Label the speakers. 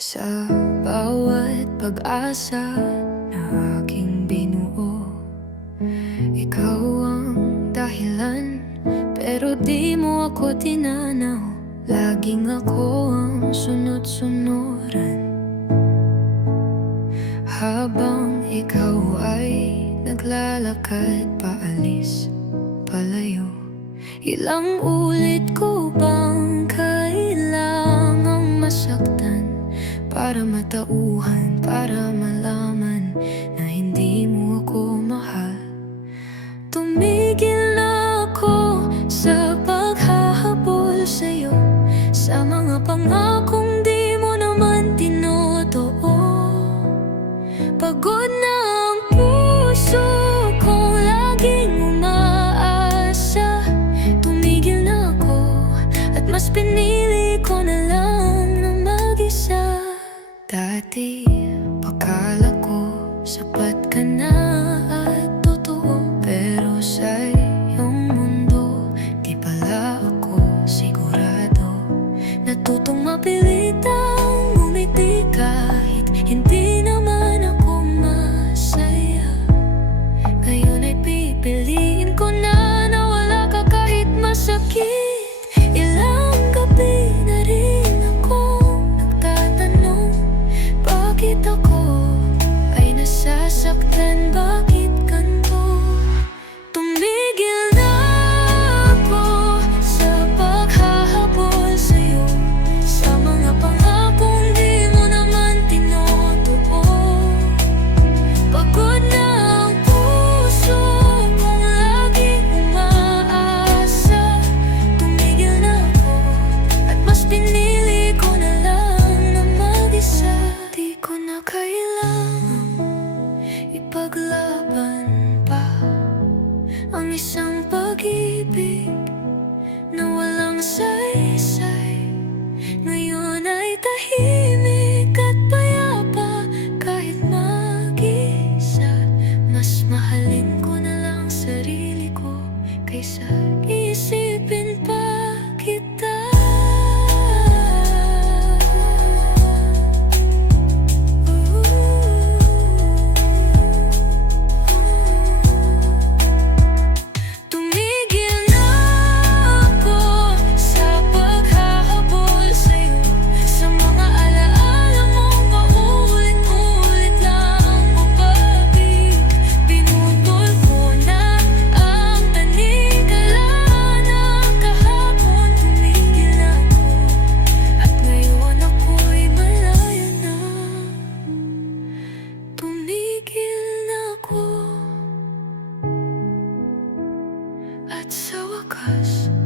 Speaker 1: Sa bawat pag-asa na aking binuo Ikaw ang dahilan. Pero di mo ako tinanaw Laging ako ang sunod-sunuran. Habang ikaw ay naglalakad paalis palayo Ilang ulit ko bang Para matauhan, para malaman Na hindi mo ako mahal. Tumigil na ako sa paghahabol sa'yo Sa mga pangakong di mo naman tinotoo. Pagod na ang puso kong laging umaasa. Tumigil na ako at mas pinili see at Sawakas.